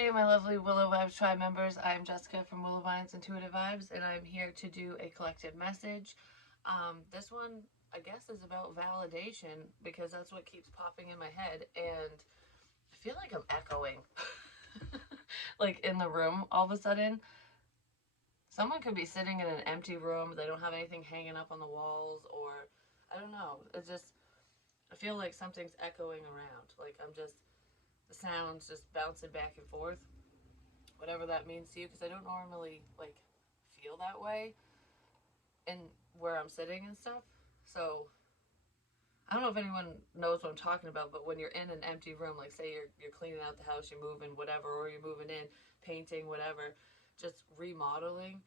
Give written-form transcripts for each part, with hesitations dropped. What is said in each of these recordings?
Hey, my lovely Willow Vibes Tribe members. I'm Jessica from Willow Vines Intuitive Vibes, and I'm here to do a collective message. This one, I guess, is about validation because that's what keeps popping in my head, and I feel like I'm echoing. Like in the room, all of a sudden, someone could be sitting in an empty room, they don't have anything hanging up on the walls, or I don't know. I feel like something's echoing around. Like the sound's just bouncing back and forth, whatever that means to you, because I don't normally like feel that way in where I'm sitting and stuff. So I don't know if anyone knows what I'm talking about, but when you're in an empty room, like say you're cleaning out the house, you're moving whatever, or you're moving in, painting whatever, just remodeling,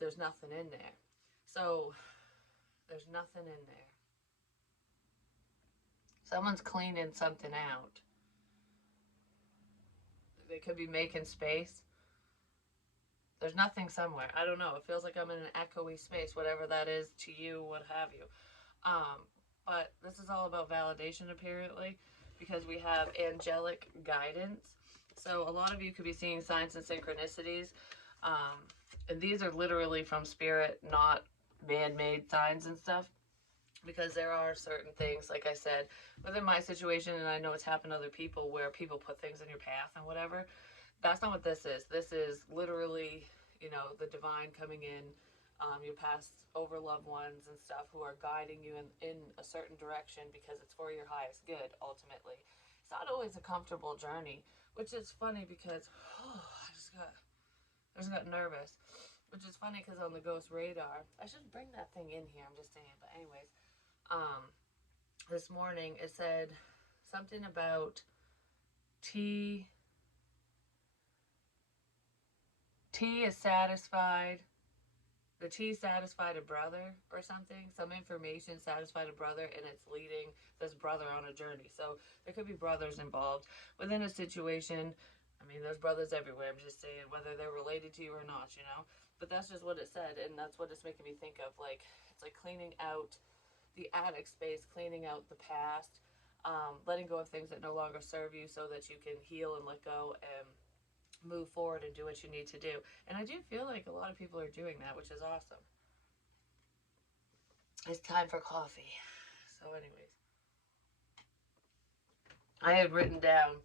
there's nothing in there. So there's nothing in there. Someone's cleaning something out. They could be making space. There's nothing somewhere. I don't know. It feels like I'm in an echoey space, whatever that is to you, what have you. But this is all about validation, apparently, because we have angelic guidance. So a lot of you could be seeing signs and synchronicities. And these are literally from spirit, not man-made signs and stuff. Because there are certain things, like I said, within my situation, and I know it's happened to other people, where people put things in your path and whatever. That's not what this is. This is literally, the divine coming in, your past over loved ones and stuff who are guiding you in a certain direction because it's for your highest good, ultimately. It's not always a comfortable journey, which is funny because, I just got nervous. Which is funny because on the ghost radar, I should bring that thing in here, I'm just saying. But anyways, this morning it said something about T is satisfied. The T satisfied a brother or something. Some information satisfied a brother, and it's leading this brother on a journey. So there could be brothers involved within a situation. I mean, there's brothers everywhere. I'm just saying whether they're related to you or not. But that's just what it said, and that's what it's making me think of. Like, it's like cleaning out the attic space, cleaning out the past, letting go of things that no longer serve you so that you can heal and let go and move forward and do what you need to do. And I do feel like a lot of people are doing that, which is awesome. It's time for coffee. So, anyways, I had written down,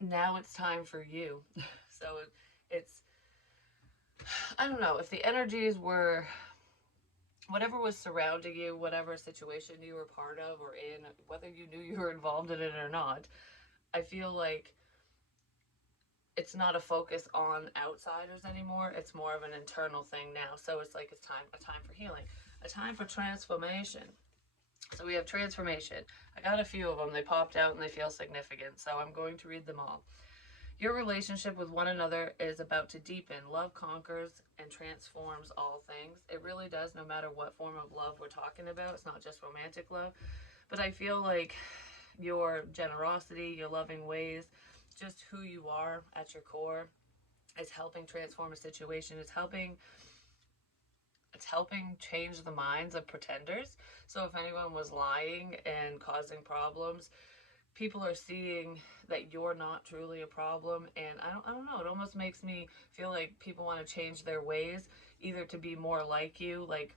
now it's time for you. So it's, I don't know, if the energies were whatever was surrounding you, whatever situation you were part of or in, whether you knew you were involved in it or not, I feel like it's not a focus on outsiders anymore. It's more of an internal thing now. So it's like a time for healing, a time for transformation. So we have transformation. I got a few of them. They popped out and they feel significant. So I'm going to read them all. Your relationship with one another is about to deepen. Love conquers and transforms all things. It really does, no matter what form of love we're talking about. It's not just romantic love. But I feel like your generosity, your loving ways, just who you are at your core, is helping transform a situation. It's helping change the minds of pretenders. So if anyone was lying and causing problems, people are seeing that you're not truly a problem. And I don't know, it almost makes me feel like people want to change their ways, either to be more like you, like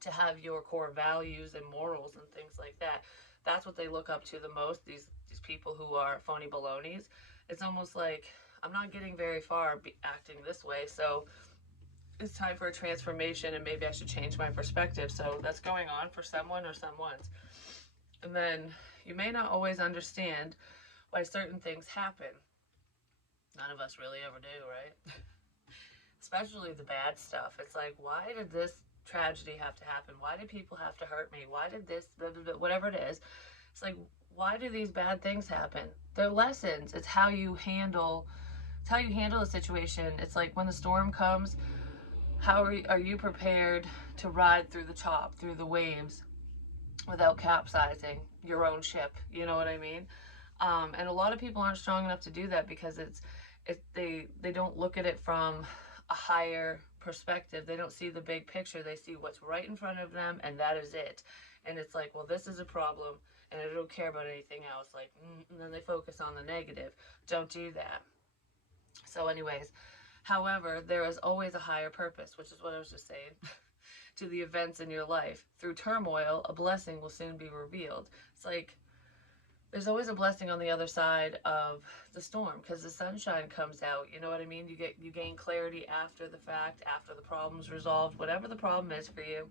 to have your core values and morals and things like that. That's what they look up to the most, these people who are phony balonies. It's almost like, I'm not getting very far acting this way, so it's time for a transformation, and maybe I should change my perspective. So that's going on for someone or someone's. And then you may not always understand why certain things happen. None of us really ever do, right? Especially the bad stuff. It's like, why did this tragedy have to happen? Why did people have to hurt me? Why did this, blah, blah, blah, whatever it is. It's like, why do these bad things happen? They're lessons. It's how you handle a situation. It's like when the storm comes, how are you prepared to ride through the top, through the waves, without capsizing your own ship? You know what I mean? And a lot of people aren't strong enough to do that because they don't look at it from a higher perspective. They don't see the big picture. They see what's right in front of them, and that is it. And it's like, well, this is a problem, and I don't care about anything else. Like, and then they focus on the negative. Don't do that. So, anyways, however, there is always a higher purpose, which is what I was just saying, to the events in your life. Through turmoil, a blessing will soon be revealed. It's like there's always a blessing on the other side of the storm because the sunshine comes out. You know what I mean? You gain clarity after the fact, after the problem's resolved, whatever the problem is for you.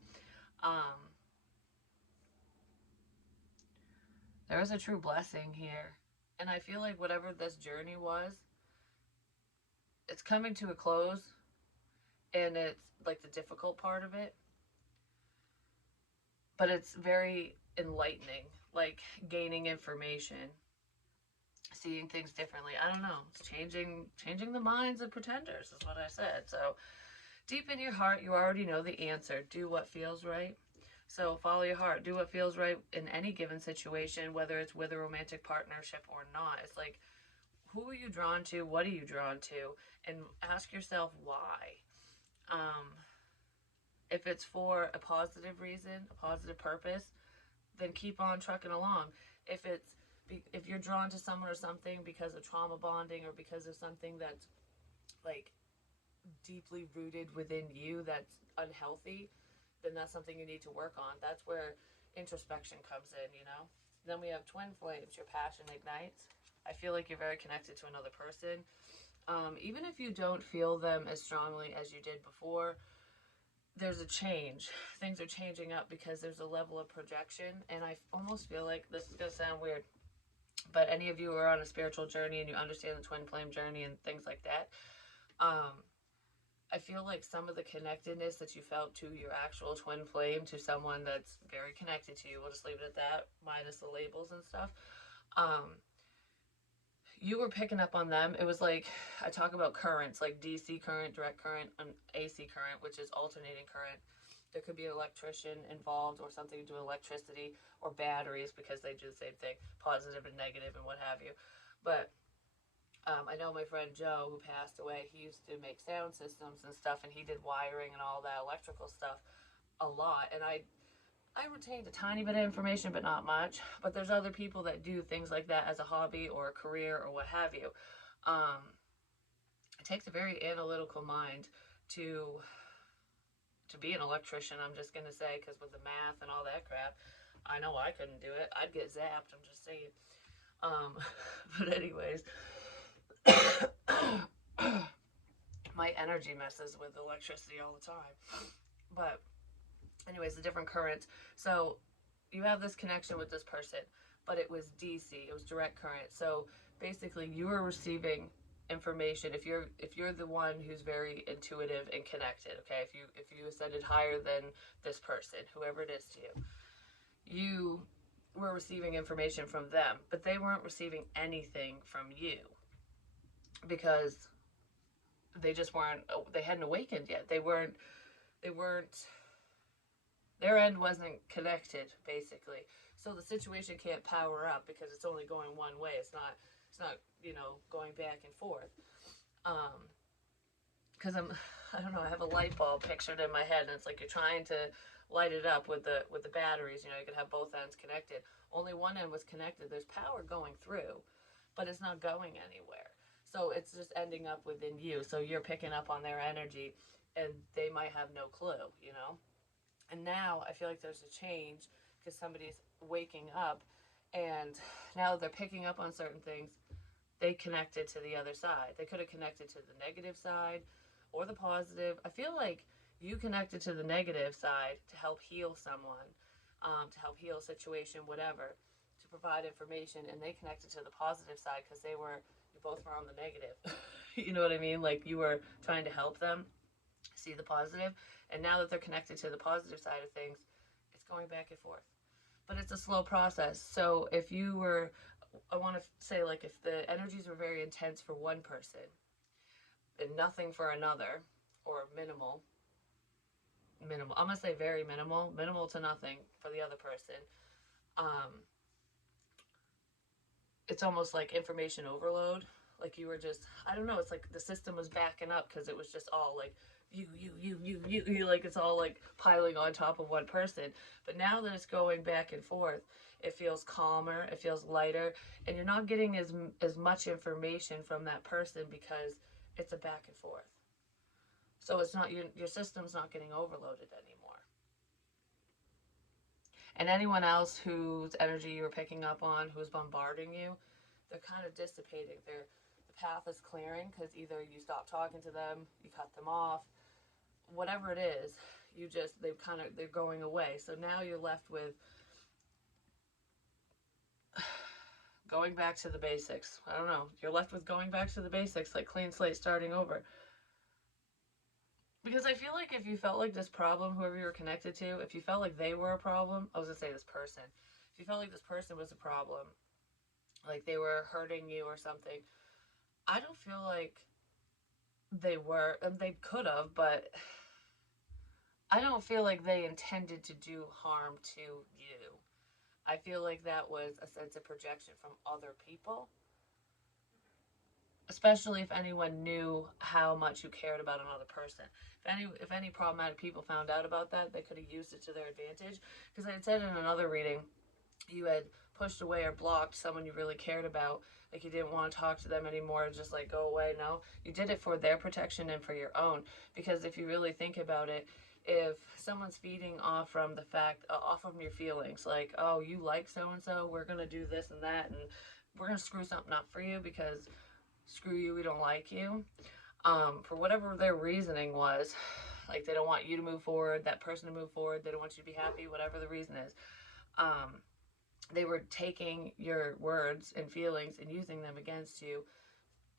Um, there is a true blessing here, and I feel like whatever this journey was, it's coming to a close, and it's like the difficult part of it, but it's very enlightening, like gaining information, seeing things differently. I don't know. It's changing the minds of pretenders is what I said. So deep in your heart, you already know the answer. Do what feels right. So follow your heart. Do what feels right in any given situation, whether it's with a romantic partnership or not. It's like, who are you drawn to? What are you drawn to? And ask yourself why. Um, if it's for a positive reason, a positive purpose, then keep on trucking along. If it's if you're drawn to someone or something because of trauma bonding or because of something that's like deeply rooted within you that's unhealthy, then that's something you need to work on. That's where introspection comes in, you know? Then we have twin flames, your passion ignites. I feel like you're very connected to another person. Even if you don't feel them as strongly as you did before, there's a change. Things are changing up because there's a level of projection. And I almost feel like this is going to sound weird, but any of you who are on a spiritual journey and you understand the twin flame journey and things like that, um, I feel like some of the connectedness that you felt to your actual twin flame, to someone that's very connected to you, we'll just leave it at that, minus the labels and stuff. Um, you were picking up on them. It was like I talk about currents, like DC current, direct current, and AC current, which is alternating current. There could be an electrician involved or something to do with electricity or batteries because they do the same thing, positive and negative and what have you. But I know my friend Joe, who passed away, he used to make sound systems and stuff, and he did wiring and all that electrical stuff a lot. And I retained a tiny bit of information, but not much. But there's other people that do things like that as a hobby or a career or what have you. Um, it takes a very analytical mind to to be an electrician. I'm just gonna say because with the math and all that crap, I know I couldn't do it. I'd get zapped. I'm just saying. Um, but anyways, my energy messes with electricity all the time. But anyways, the different currents. So you have this connection with this person, but it was DC. It was direct current. So basically, you are receiving information. If you're the one who's very intuitive and connected, okay. If you ascended higher than this person, whoever it is to you, you were receiving information from them, but they weren't receiving anything from you because they just weren't. They hadn't awakened yet. They weren't. They weren't their end wasn't connected basically, so the situation can't power up because it's only going one way. It's not going back and forth. um because I don't know, I have a light bulb pictured in my head, and it's like you're trying to light it up with the batteries. You could have both ends connected. Only one end was connected. There's power going through, but it's not going anywhere. So it's just ending up within you, so you're picking up on their energy, and they might have no clue. And now I feel like there's a change because somebody's waking up, and now that they're picking up on certain things, they connected to the other side. They could have connected to the negative side or the positive. I feel like you connected to the negative side to help heal someone, to help heal a situation, whatever, to provide information, and they connected to the positive side because you both were on the negative. You know what I mean? Like you were trying to help them see the positive, and now that they're connected to the positive side of things, it's going back and forth. But it's a slow process. So if you were, I want to say, like, if the energies were very intense for one person and nothing for another, or minimal, I'm gonna say very minimal to nothing for the other person, um it's almost like information overload. Like you were just, I don't know, it's like the system was backing up because it was just all like you, like it's all like piling on top of one person. But now that it's going back and forth, it feels calmer, it feels lighter, and you're not getting as much information from that person because it's a back and forth. So it's not your system's not getting overloaded anymore. And anyone else whose energy you were picking up on, who's bombarding you, they're kind of dissipating. The path is clearing because either you stop talking to them, you cut them off, whatever it is, they're going away. So now you're left with going back to the basics. I don't know. You're left with going back to the basics, like clean slate, starting over. Because I feel like if you felt like this problem, whoever you were connected to, if you felt like they were a problem, I was gonna say this person. If you felt like this person was a problem, like they were hurting you or something, I don't feel like they were, and they could have, but I don't feel like they intended to do harm to you. I feel like that was a sense of projection from other people, especially if anyone knew how much you cared about another person. If any problematic people found out about that, they could have used it to their advantage. Because I had said in another reading, you had pushed away or blocked someone you really cared about, like you didn't want to talk to them anymore, just like go away. No, you did it for their protection and for your own. Because if you really think about it, if someone's feeding off from the fact off from your feelings, like, oh, you like so and so, we're gonna do this and that, and we're gonna screw something up for you because screw you, we don't like you, for whatever their reasoning was, like they don't want you to move forward, that person to move forward, they don't want you to be happy, whatever the reason is, um, they were taking your words and feelings and using them against you,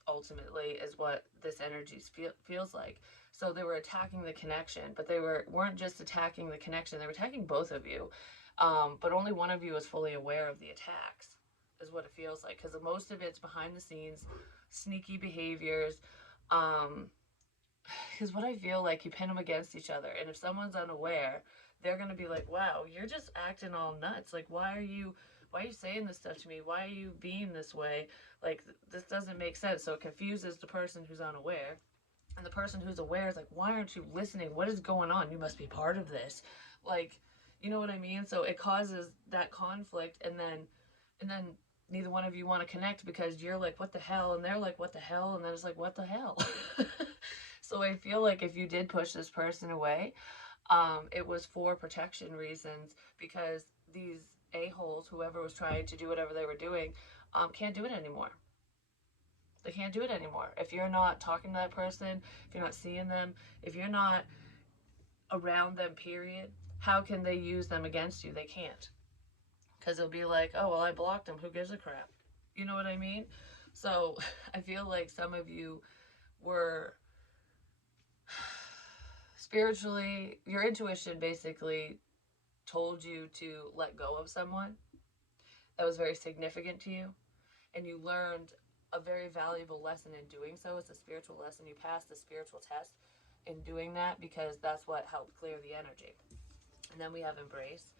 ultimately, is what this energy feels like. So they were attacking the connection, but weren't just attacking the connection, they were attacking both of you, but only one of you was fully aware of the attacks, is what it feels like, because most of it's behind the scenes, sneaky behaviors. Because what I feel like, you pin them against each other, and if someone's unaware, they're gonna be like, "Wow, you're just acting all nuts. Like, why are you saying this stuff to me? Why are you being this way? Like, this doesn't make sense." So it confuses the person who's unaware, and the person who's aware is like, "Why aren't you listening? What is going on? You must be part of this." Like, you know what I mean? So it causes that conflict, and then neither one of you want to connect because you're like, what the hell, and they're like, what the hell, and then it's like, what the hell. So I feel like if you did push this person away, it was for protection reasons, because these a-holes, whoever was trying to do whatever they were doing, can't do it anymore. They can't do it anymore. If you're not talking to that person, if you're not seeing them, if you're not around them, period, how can they use them against you? They can't. Because it'll be like, oh, well, I blocked them. Who gives a crap? You know what I mean? So I feel like some of you were spiritually, your intuition basically told you to let go of someone that was very significant to you, and you learned a very valuable lesson in doing so. It's a spiritual lesson. You passed the spiritual test in doing that, because that's what helped clear the energy. And then we have embrace.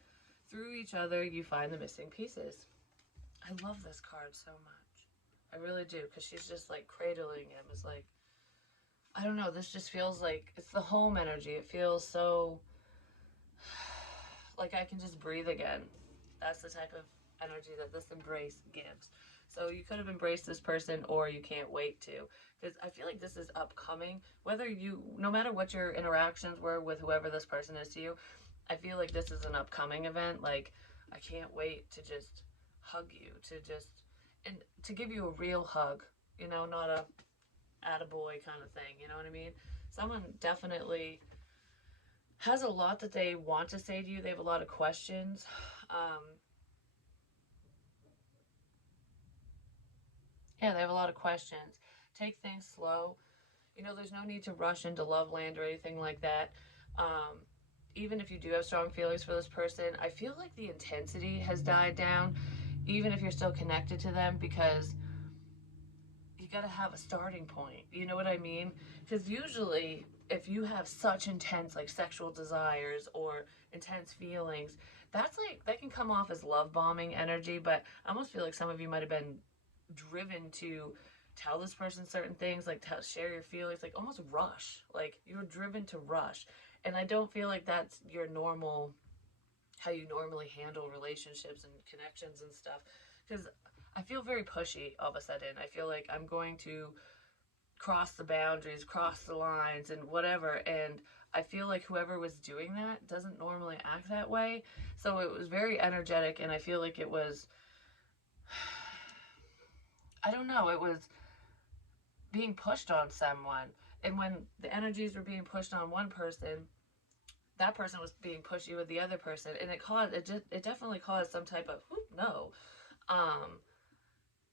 Through each other, you find the missing pieces. I love this card so much. I really do, because she's just like cradling him. It's like, I don't know, this just feels like it's the home energy. It feels so like I can just breathe again. That's the type of energy that this embrace gives. So you could have embraced this person, or you can't wait to. Because I feel like this is upcoming. No matter what your interactions were with whoever this person is to you, I feel like this is an upcoming event. Like, I can't wait to just hug you, and to give you a real hug, not a attaboy kind of thing, you know what I mean? Someone definitely has a lot that they want to say to you. They have a lot of questions. Yeah, they have a lot of questions. Take things slow. There's no need to rush into love land or anything like that. Um, Even if you do have strong feelings for this person, I feel like the intensity has died down, even if you're still connected to them, because you got to have a starting point. You know what I mean? Because usually, if you have such intense, like, sexual desires or intense feelings, that can come off as love bombing energy. But I almost feel like some of you might have been driven to tell this person certain things, like share your feelings, like almost rush. Like you're driven to rush. And I don't feel like that's your normal, how you normally handle relationships and connections and stuff. Because I feel very pushy all of a sudden. I feel like I'm going to cross the boundaries, cross the lines, and whatever. And I feel like whoever was doing that doesn't normally act that way. So it was very energetic, and I feel like it was, I don't know, it was being pushed on someone. And when the energies were being pushed on one person, that person was being pushy with the other person, and it definitely caused some type of whoop, no, um,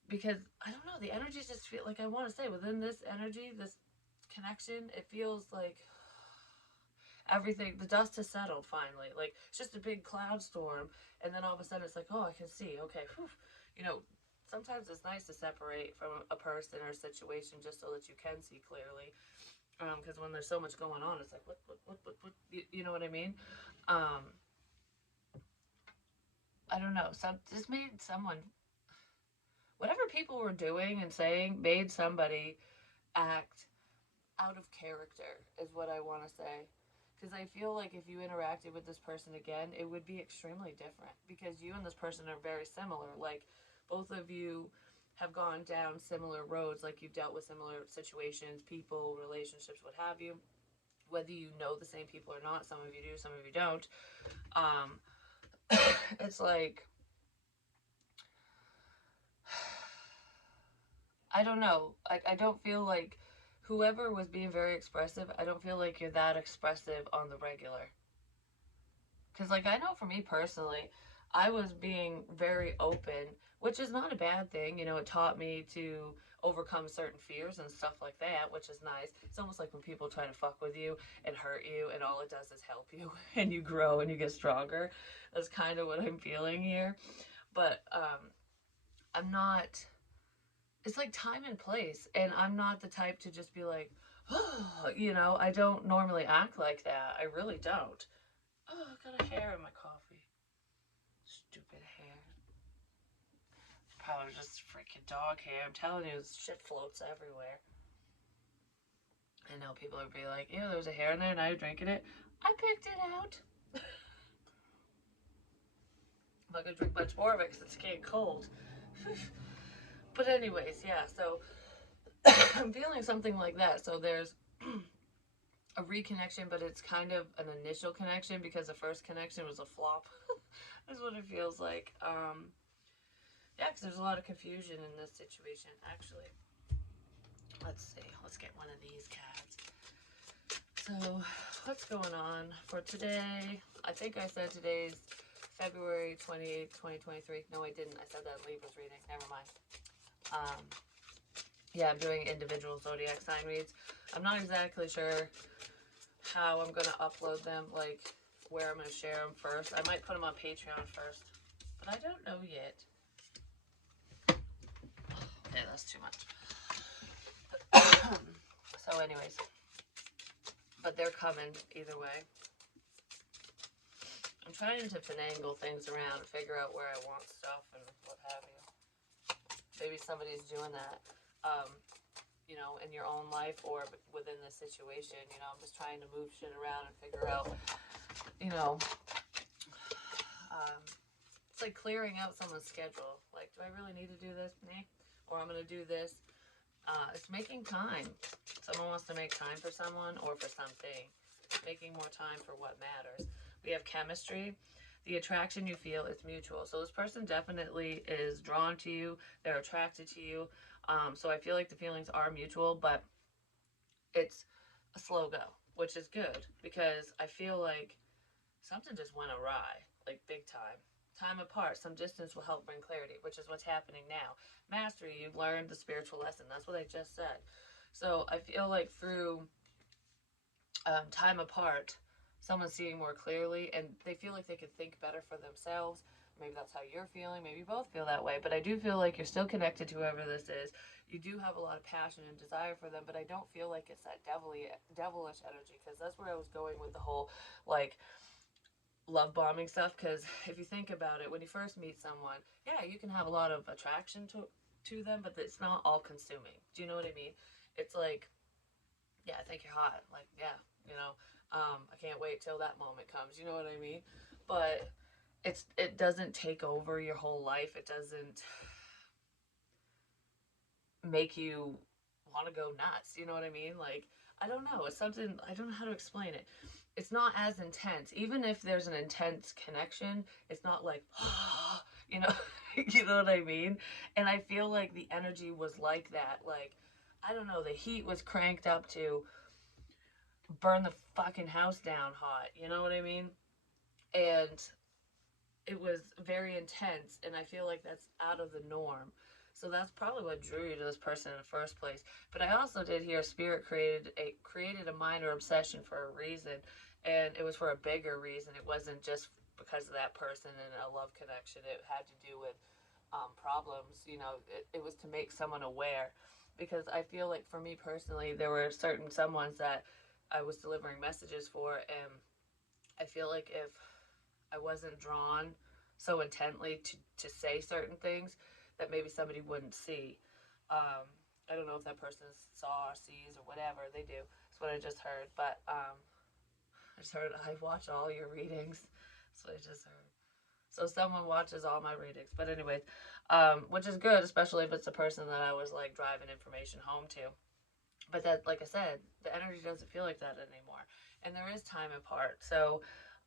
because I don't know, the energies just feel like, I want to say, within this energy, this connection, it feels like everything, the dust has settled finally. Like it's just a big cloud storm, and then all of a sudden it's like, oh, I can see. Okay, whew. You know, sometimes it's nice to separate from a person or a situation just so that you can see clearly. Because when there's so much going on, it's like, what? You know what I mean? Um, I don't know. Some This made someone, whatever people were doing and saying, made somebody act out of character, is what I want to say. Because I feel like if you interacted with this person again, it would be extremely different. Because you and this person are very similar. Like, both of you have gone down similar roads. Like, you've dealt with similar situations, people, relationships, what have you. Whether you know the same people or not, some of you do, some of you don't. Um, it's like, I don't know. I don't feel like whoever was being very expressive, I don't feel like you're that expressive on the regular. Because, like, I know for me personally, I was being very open, which is not a bad thing. You know, it taught me to overcome certain fears and stuff like that, which is nice. It's almost like when people try to fuck with you and hurt you, and all it does is help you, and you grow and you get stronger. That's kind of what I'm feeling here. But I'm not, it's like time and place, and I'm not the type to just be like, oh, you know, I don't normally act like that. I really don't. Oh, I got a hair in my coffee. Stupid hair. Probably just freaking dog hair. I'm telling you, this shit floats everywhere. I know people would be like, ew, there's a hair in there, now you're drinking it. I picked it out. I'm not gonna drink much more of it because it's getting cold. But anyways, yeah, so I'm feeling something like that. So there's a reconnection, but it's kind of an initial connection because the first connection was a flop. That's what it feels like. Yeah, because there's a lot of confusion in this situation, actually. Let's see. Let's get one of these cats. So, what's going on for today? I think I said today's February 28th, 2023. No, I didn't. I said that in Libra's reading. Never mind. Yeah, I'm doing individual zodiac sign reads. I'm not exactly sure how I'm going to upload them, like where I'm going to share them first. I might put them on Patreon first, but I don't know yet. Okay, that's too much. So anyways, but they're coming either way. I'm trying to finagle things around and figure out where I want stuff and what have you. Maybe somebody's doing that, you know, in your own life or within this situation. You know, I'm just trying to move shit around and figure out, you know, it's like clearing out someone's schedule. Like, do I really need to do this? Nah. Or I'm going to do this. It's making time. Someone wants to make time for someone or for something. Making more time for what matters. We have chemistry. The attraction you feel is mutual. So this person definitely is drawn to you. They're attracted to you. So I feel like the feelings are mutual, but it's a slow go, which is good because I feel like something just went awry, like big time. Time apart, some distance will help bring clarity, which is what's happening now. Mastery, you've learned the spiritual lesson. That's what I just said. So I feel like through time apart, someone's seeing more clearly and they feel like they can think better for themselves. Maybe that's how you're feeling. Maybe you both feel that way. But I do feel like you're still connected to whoever this is. You do have a lot of passion and desire for them, but I don't feel like it's that devilish energy, because that's where I was going with the whole, like, love bombing stuff. Because if you think about it, when you first meet someone, yeah, you can have a lot of attraction to them, but it's not all consuming. Do you know what I mean? It's like, yeah, I think you're hot. Like, yeah, you know, I can't wait till that moment comes. You know what I mean? But it doesn't take over your whole life. It doesn't make you want to go nuts. You know what I mean? Like, I don't know. It's something, I don't know how to explain it. It's not as intense. Even if there's an intense connection, it's not like, you know, you know what I mean? And I feel like the energy was like that. Like, I don't know, the heat was cranked up to burn the fucking house down hot. You know what I mean? And it was very intense, and I feel like that's out of the norm. So that's probably what drew you to this person in the first place. But I also did hear spirit created a minor obsession for a reason, and it was for a bigger reason. It wasn't just because of that person and a love connection. It had to do with problems. You know, it was to make someone aware, because I feel like for me personally, there were certain someones that I was delivering messages for, and I feel like if I wasn't drawn so intently to say certain things, that maybe somebody wouldn't see. Um, I don't know if that person saw or sees or whatever they do. That's what I just heard. But I just heard I watch all your readings. That's what I just heard. So someone watches all my readings. But anyways, which is good, especially if it's the person that I was like driving information home to. But that, like I said, the energy doesn't feel like that anymore, and there is time apart. So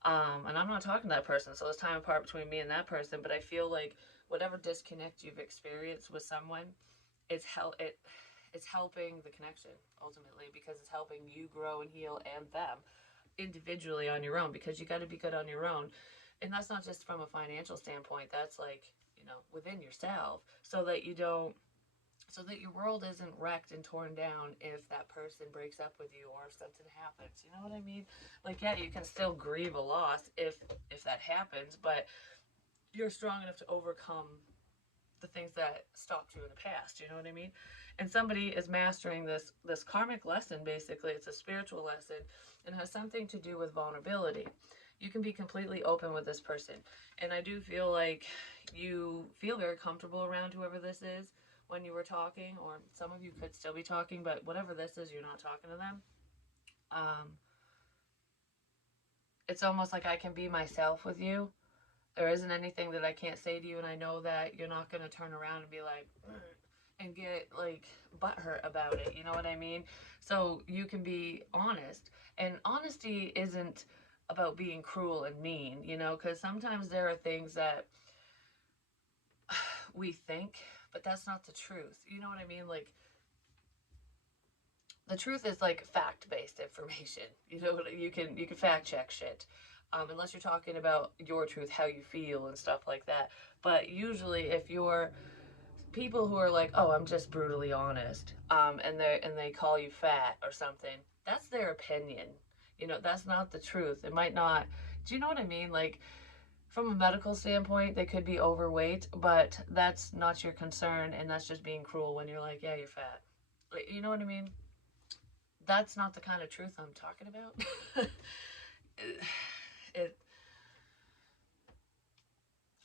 and I'm not talking to that person, so there's time apart between me and that person. But I feel like whatever disconnect you've experienced with someone, it's helping the connection ultimately, because it's helping you grow and heal, and them individually on your own, because you got to be good on your own. And that's not just from a financial standpoint, that's like, within yourself, so that you don't so that your world isn't wrecked and torn down if that person breaks up with you or if something happens. You know what I mean? Like, yeah, you can still grieve a loss if that happens, but you're strong enough to overcome the things that stopped you in the past. You know what I mean? And somebody is mastering this karmic lesson. Basically, it's a spiritual lesson, and has something to do with vulnerability. You can be completely open with this person, and I do feel like you feel very comfortable around whoever this is when you were talking, or some of you could still be talking, but whatever this is, you're not talking to them. um, it's almost like I can be myself with you. There isn't anything that I can't say to you, and I know that you're not going to turn around and be like, and get like butthurt about it. You know what I mean? So you can be honest, and honesty isn't about being cruel and mean, because sometimes there are things that we think, but that's not the truth. You know what I mean? Like, the truth is like fact-based information. You can fact check shit, unless you're talking about your truth, how you feel and stuff like that. But usually, if you're people who are like, "Oh, I'm just brutally honest," and they call you fat or something, that's their opinion. That's not the truth. It might not. Do you know what I mean? Like, from a medical standpoint, they could be overweight, but that's not your concern, and that's just being cruel when you're like, "Yeah, you're fat." Like, you know what I mean? That's not the kind of truth I'm talking about. it,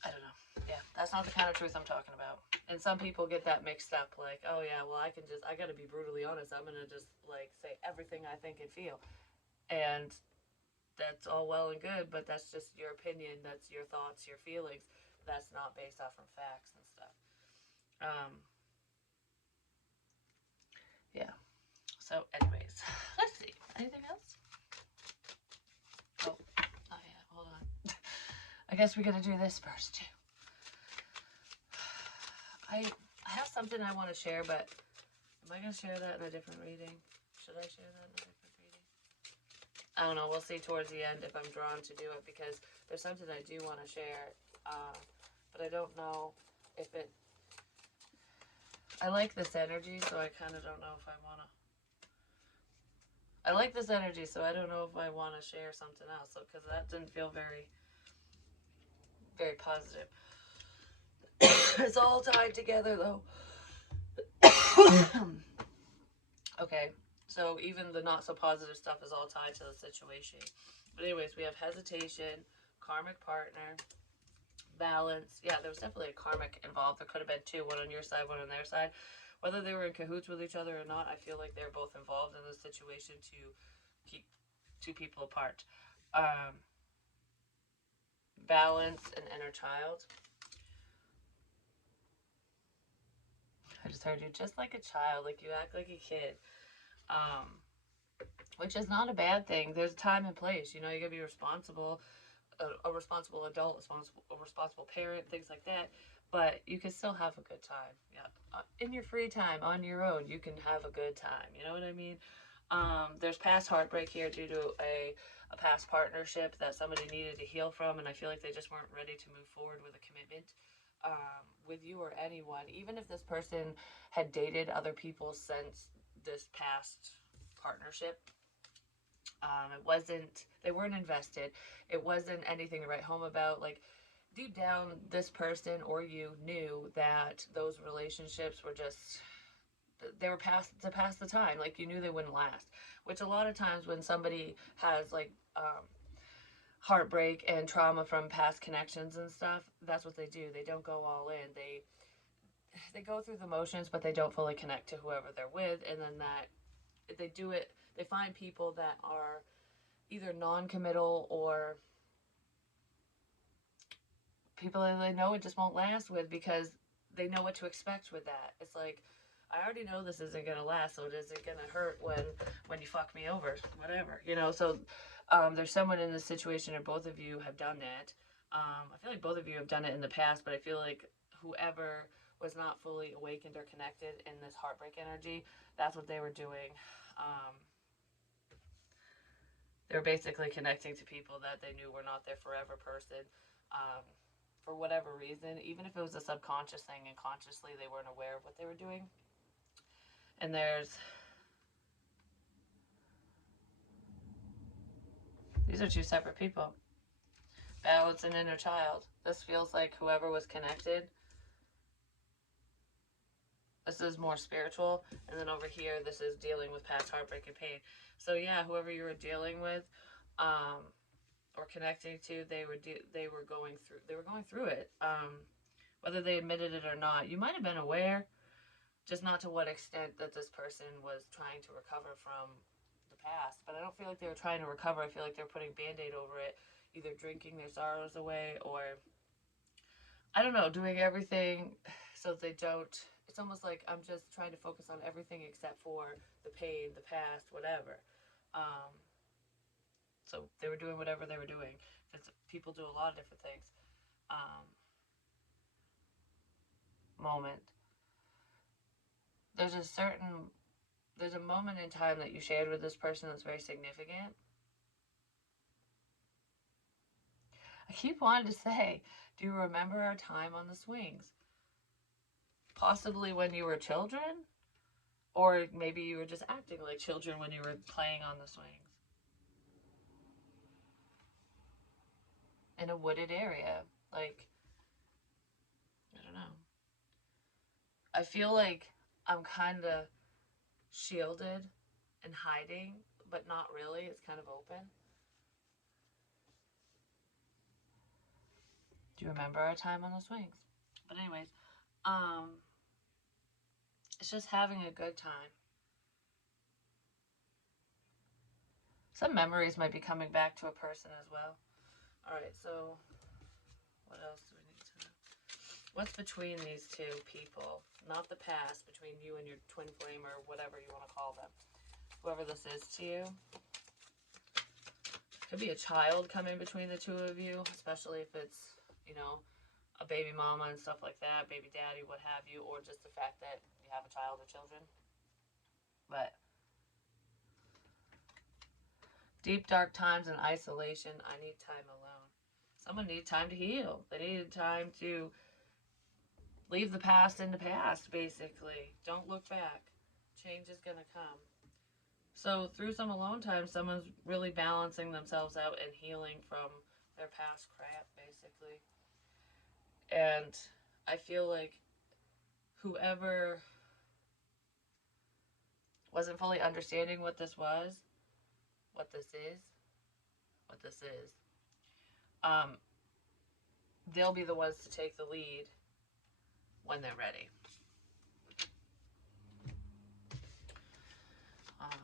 I don't know. Yeah, that's not the kind of truth I'm talking about. And some people get that mixed up, like, oh yeah, well, I gotta be brutally honest. I'm gonna just like say everything I think and feel, and that's all well and good, but that's just your opinion. That's your thoughts, your feelings. That's not based off from facts and stuff. Um, yeah. So, anyways, let's see. Anything else? Oh, oh yeah. Hold on. I guess we gotta do this first too. I have something I want to share, but am I going to share that in a different reading? Should I share that in a different reading? I don't know. We'll see towards the end if I'm drawn to do it, because there's something I do want to share, but I don't know if it... I like this energy, so I kind of don't know if I want to... I like this energy, so I don't know if I want to share something else, because that didn't feel very, very positive. It's all tied together, though. Okay, so even the not so positive stuff is all tied to the situation. But anyways, we have hesitation, karmic partner, balance. Yeah, there was definitely a karmic involved. There could have been two, one on your side, one on their side. Whether they were in cahoots with each other or not, I feel like they're both involved in this situation to keep two people apart. Um, Balance and inner child. I just heard you just like a child, like you act like a kid, um, which is not a bad thing. There's time and place. You know, you gotta be responsible, a responsible adult, a responsible parent, things like that. But you can still have a good time. Yeah, in your free time, on your own, you can have a good time. You know what I mean? There's past heartbreak here due to a past partnership that somebody needed to heal from, and I feel like they just weren't ready to move forward with a commitment with you or anyone. Even if this person had dated other people since this past partnership, it wasn't, they weren't invested. It wasn't anything to write home about. Like, deep down, this person or you knew that those relationships were just, they were past to pass the time. Like, you knew they wouldn't last. Which a lot of times when somebody has like heartbreak and trauma from past connections and stuff, that's what they do. They don't go all in. They go through the motions, but they don't fully connect to whoever they're with, and then that they do it. They find people that are either non-committal or people that they know it just won't last with because they know what to expect with that. It's like, I already know this isn't gonna last, so is it gonna hurt when you fuck me over, whatever, you know? So there's someone in this situation, or both of you have done that. I feel like both of you have done it in the past, but I feel like whoever was not fully awakened or connected in this heartbreak energy, that's what they were doing. Um, they were basically connecting to people that they knew were not their forever person. Um, for whatever reason, even if it was a subconscious thing and consciously they weren't aware of what they were doing. And these are two separate people. Balance and inner child. This feels like whoever was connected. This is more spiritual. And then over here, this is dealing with past heartbreak and pain. So yeah, whoever you were dealing with, or connecting to, they were going through it. Whether they admitted it or not, you might have been aware, just not to what extent that this person was trying to recover from the past. But I don't feel like they were trying to recover. I feel like they were putting band-aid over it, either drinking their sorrows away or, I don't know, doing everything so that they don't. It's almost like I'm just trying to focus on everything except for the pain, the past, whatever. Um, so they were doing whatever they were doing because people do a lot of different things. Um, Moment. There's a certain there's a moment in time that you shared with this person that's very significant. I keep wanting to say, do you remember our time on the swings? Possibly when you were children, or maybe you were just acting like children when you were playing on the swings in a wooded area. Like, I don't know. I feel like I'm kind of shielded and hiding, but not really. It's kind of open. Do you remember our time on the swings? But anyways, um, it's just having a good time. Some memories might be coming back to a person as well. All right, so what else do we need to know? What's between these two people? Not the past, between you and your twin flame or whatever you want to call them. Whoever this is to you. Could be a child coming between the two of you, especially if it's, you know, a baby mama and stuff like that, baby daddy, what have you, or just the fact that you have a child or children. But deep, dark times and isolation, I need time alone. Someone needed time to heal. They needed time to leave the past in the past, basically. Don't look back. Change is going to come. So, through some alone time, someone's really balancing themselves out and healing from their past crap, basically. And I feel like whoever wasn't fully understanding what this was, what this is, what this is, um, they'll be the ones to take the lead when they're ready. Um,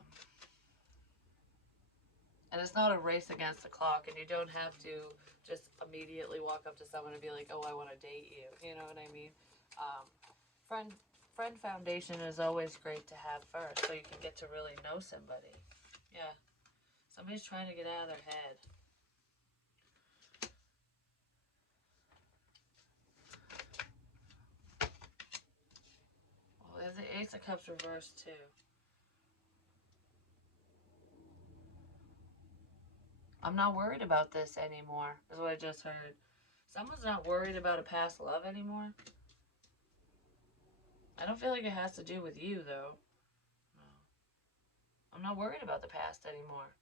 and it's not a race against the clock, and you don't have to just immediately walk up to someone and be like, "Oh, I want to date you." You know what I mean? Um, friend foundation is always great to have first, so you can get to really know somebody. Yeah, somebody's trying to get out of their head. Well, there's the Ace of Cups reversed too. I'm not worried about this anymore, is what I just heard. Someone's not worried about a past love anymore. I don't feel like it has to do with you, though. No. I'm not worried about the past anymore.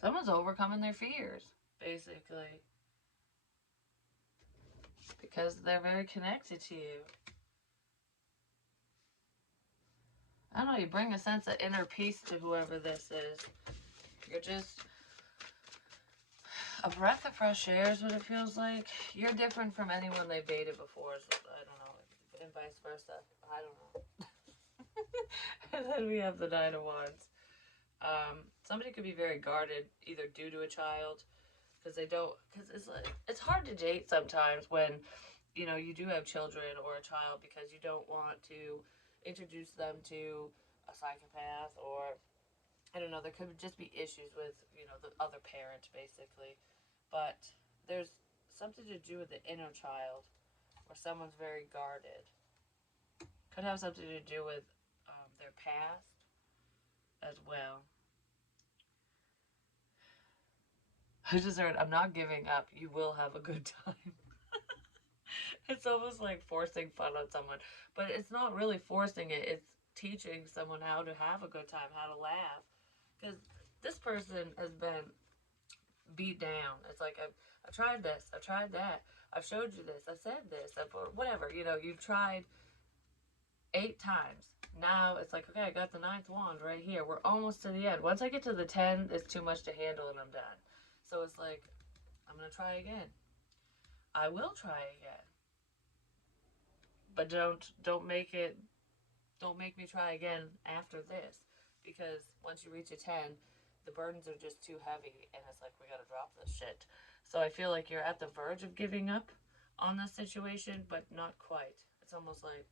Someone's overcoming their fears, basically. Because they're very connected to you. I don't know, you bring a sense of inner peace to whoever this is. You're just a breath of fresh air is what it feels like. You're different from anyone they've dated before. I don't know, and vice versa. I don't know. And then we have the Nine of Wands. Somebody could be very guarded, either due to a child, because it's hard to date sometimes when you do have children or a child, because you don't want to introduce them to a psychopath, or I don't know, there could just be issues with the other parent, basically. But there's something to do with the inner child, where someone's very guarded. Could have something to do with their past as well. I just heard, I'm not giving up. You will have a good time. It's almost like forcing fun on someone, but it's not really forcing it. It's teaching someone how to have a good time, how to laugh. Because this person has been beat down. It's like, I've tried this, I've tried that, I've showed you this, I said this, or whatever. You've tried 8 times. Now it's like, okay, I got the ninth wand right here. We're almost to the end. Once I get to the 10, it's too much to handle and I'm done. So it's like, I'm going to try again. I will try again. But don't make me try again after this, because once you reach a 10, the burdens are just too heavy and it's like, we got to drop this shit. So I feel like you're at the verge of giving up on this situation, but not quite. It's almost like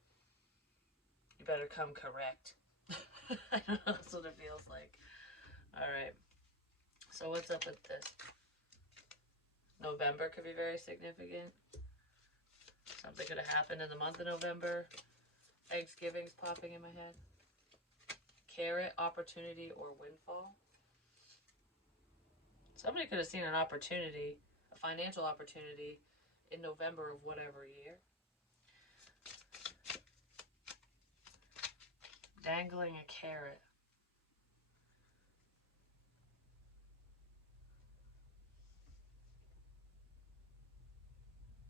you better come correct. I don't know, that's what it feels like. All right. So what's up with this? November could be very significant. Something could have happened in the month of November. Thanksgiving's popping in my head. Carrot, opportunity, or windfall. Somebody could have seen an opportunity, a financial opportunity, in November of whatever year. Dangling a carrot.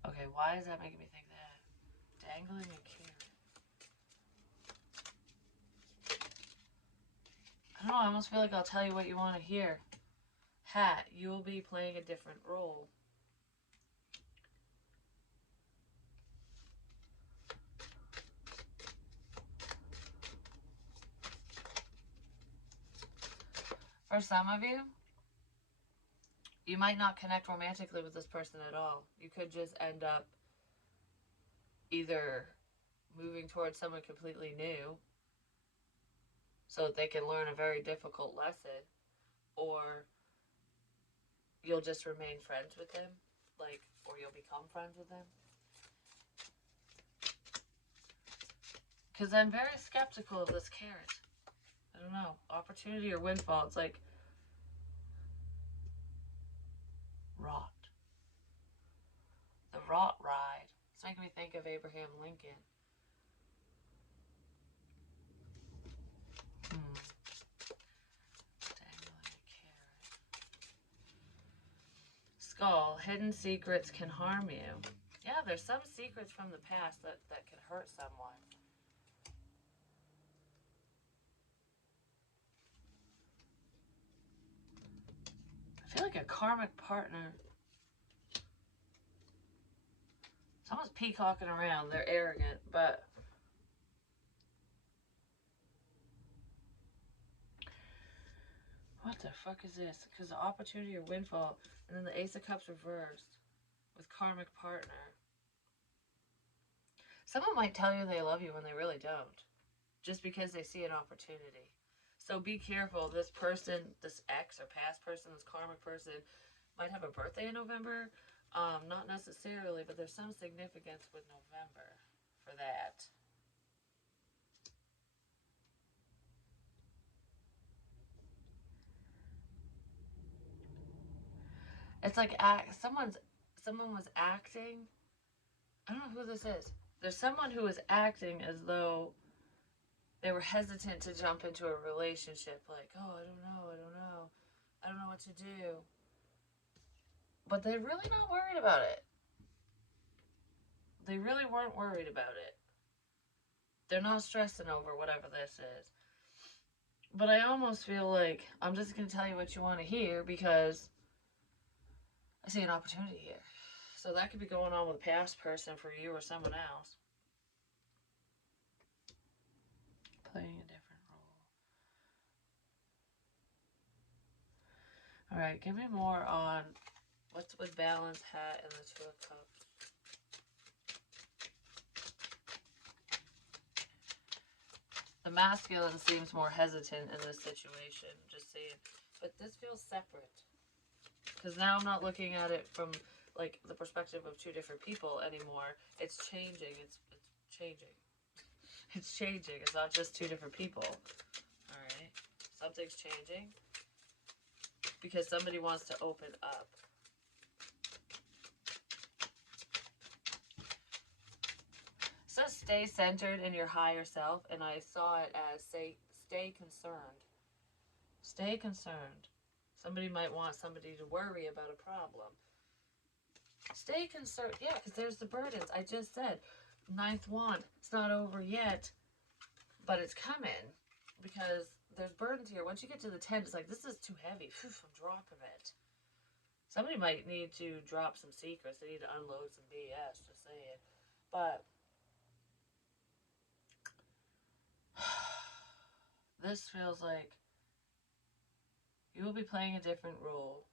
Okay, why is that making me think that? Dangling a carrot. I don't know, I almost feel like I'll tell you what you want to hear. Hat, you will be playing a different role. For some of you, you might not connect romantically with this person at all. You could just end up either moving towards someone completely new so that they can learn a very difficult lesson, or you'll just remain friends with them, or you'll become friends with them. Because I'm very skeptical of this carrot. I don't know, opportunity or windfall. It's like rot. The rot ride. It's making me think of Abraham Lincoln. Dangling a carrot. Skull. Hidden secrets can harm you. Yeah, there's some secrets from the past that can hurt someone. I feel like a karmic partner. Someone's peacocking around. They're arrogant, but what the fuck is this? Because the opportunity or windfall, and then the Ace of Cups reversed with karmic partner. Someone might tell you they love you when they really don't, just because they see an opportunity. So be careful. This person, this ex or past person, this karmic person, might have a birthday in November. Not necessarily, but there's some significance with November for that. It's like someone was acting. I don't know who this is. There's someone who is acting as though they were hesitant to jump into a relationship. Like, oh, I don't know what to do. But they're really not worried about it. They really weren't worried about it. They're not stressing over whatever this is. But I almost feel like I'm just going to tell you what you want to hear because I see an opportunity here. So that could be going on with a past person for you or someone else. Playing a different role. Alright, give me more on what's with balance, hat, and the Two of Cups. The masculine seems more hesitant in this situation, just saying. But this feels separate. Because now I'm not looking at it from like the perspective of two different people anymore. It's changing. It's changing. It's changing. It's not just two different people. Alright. Something's changing. Because somebody wants to open up. It says stay centered in your higher self, and I saw it as stay concerned. Stay concerned. Somebody might want somebody to worry about a problem. Stay concerned. Yeah, because there's the burdens. I just said, ninth wand. It's not over yet, but it's coming. Because there's burdens here. Once you get to the 10, it's like, this is too heavy. Phew, I'm dropping it. Somebody might need to drop some secrets. They need to unload some BS, just saying. But this feels like you will be playing a different role.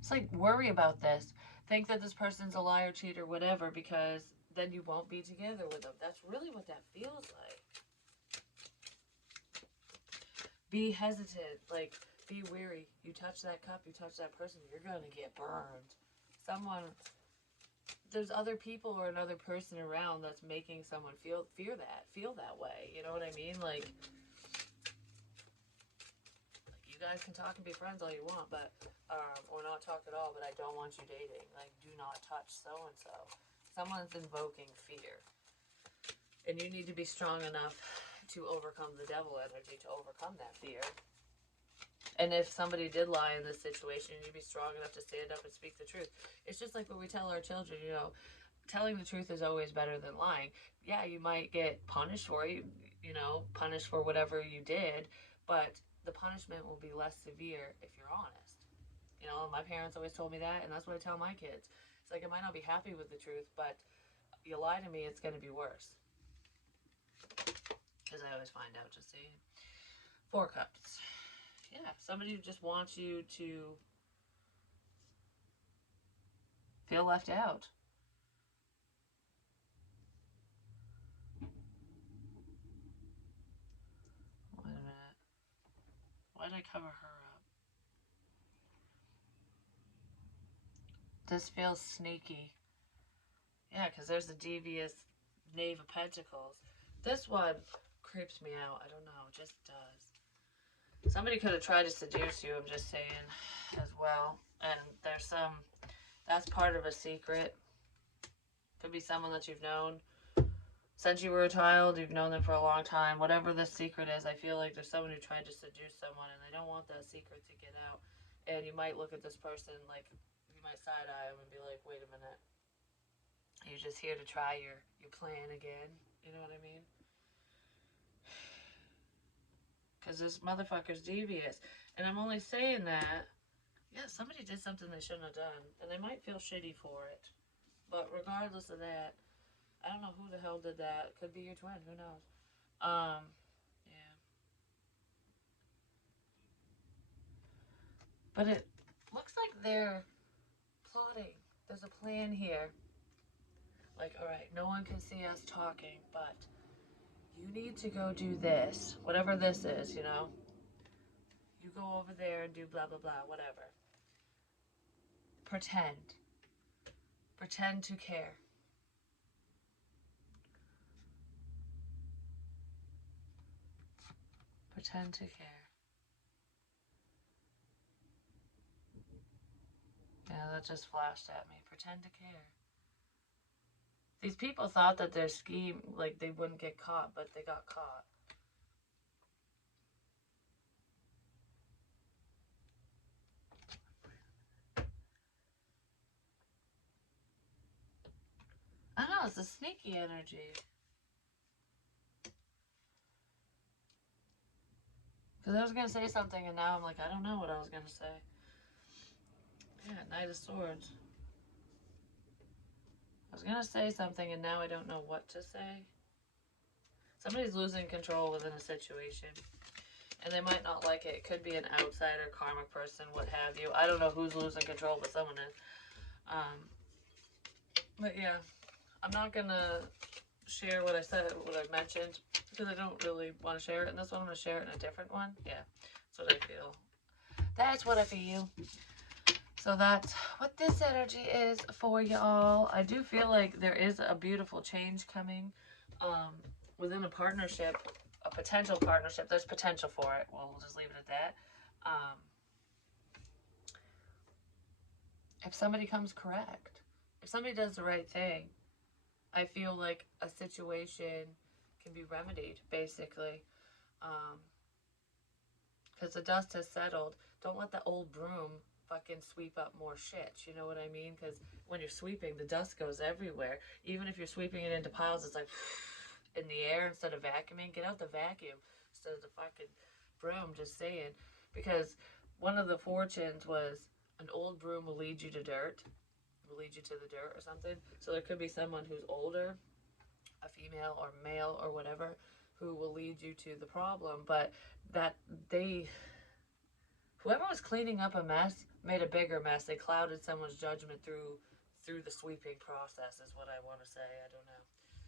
It's like, worry about this. Think that this person's a liar, cheater, whatever, because then you won't be together with them. That's really what that feels like. Be hesitant. Like, be wary. You touch that cup, you touch that person, you're going to get burned. There's other people or another person around that's making someone feel that way. You know what I mean? Like you guys can talk and be friends all you want, but or not talk at all, but I don't want you dating. Like, do not touch so-and-so. Someone's invoking fear. And you need to be strong enough to overcome the devil energy, to overcome that fear. And if somebody did lie in this situation, you'd be strong enough to stand up and speak the truth. It's just like what we tell our children, you know, telling the truth is always better than lying. Yeah, you might get punished for it, you know, punished for whatever you did, but the punishment will be less severe if you're honest. You know, my parents always told me that, and that's what I tell my kids. It's like, I might not be happy with the truth, but you lie to me, it's going to be worse. Because I always find out, just saying. Four Cups. Yeah, somebody who just wants you to feel left out. Wait a minute. Why did I cover her up? This feels sneaky. Yeah, because there's the devious Knave of Pentacles. This one creeps me out. I don't know. It just does. Somebody could have tried to seduce you, I'm just saying, as well. And there's that's part of a secret. Could be someone that you've known since you were a child. You've known them for a long time. Whatever this secret is, I feel like there's someone who tried to seduce someone, and they don't want that secret to get out. And you might look at this person like, you might side-eye them and be like, wait a minute. You're just here to try your plan again. You know what I mean? Because this motherfucker's devious. And I'm only saying that, yeah, somebody did something they shouldn't have done, and they might feel shitty for it. But regardless of that, I don't know who the hell did that. Could be your twin. Who knows? Yeah. But it looks like they're plotting. There's a plan here. Like, all right, no one can see us talking, but you need to go do this, whatever this is, you know? You go over there and do blah, blah, blah, whatever. Pretend. Pretend to care. Pretend to care. Yeah, that just flashed at me. Pretend to care. These people thought that their scheme, like, they wouldn't get caught, but they got caught. I don't know, it's a sneaky energy. Because I was going to say something, and now I'm like, I don't know what I was going to say. Yeah, Knight of Swords. I was going to say something, and now I don't know what to say. Somebody's losing control within a situation. And they might not like it. It could be an outsider, karmic person, what have you. I don't know who's losing control, but someone is. But yeah, I'm not going to share what I said, what I mentioned, because I don't really want to share it in this one. I'm going to share it in a different one. Yeah, that's what I feel. That's what I feel. So that's what this energy is for y'all. I do feel like there is a beautiful change coming within a partnership, a potential partnership. There's potential for it. Well, we'll just leave it at that. If somebody comes correct, if somebody does the right thing, I feel like a situation can be remedied, basically. Because the dust has settled. Don't let the old broom fucking sweep up more shit. You know what I mean? Because when you're sweeping, the dust goes everywhere. Even if you're sweeping it into piles, it's like in the air instead of vacuuming. Get out the vacuum instead of the fucking broom. Just saying. Because one of the fortunes was an old broom will lead you to dirt, will lead you to the dirt or something. So there could be someone who's older, a female or male or whatever, who will lead you to the problem. But that they, whoever was cleaning up a mess made a bigger mess. They clouded someone's judgment through the sweeping process is what I want to say. I don't know.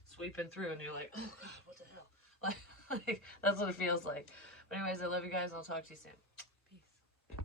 Sweeping through and you're like, oh god, what the hell? Like that's what it feels like. But anyways, I love you guys and I'll talk to you soon. Peace.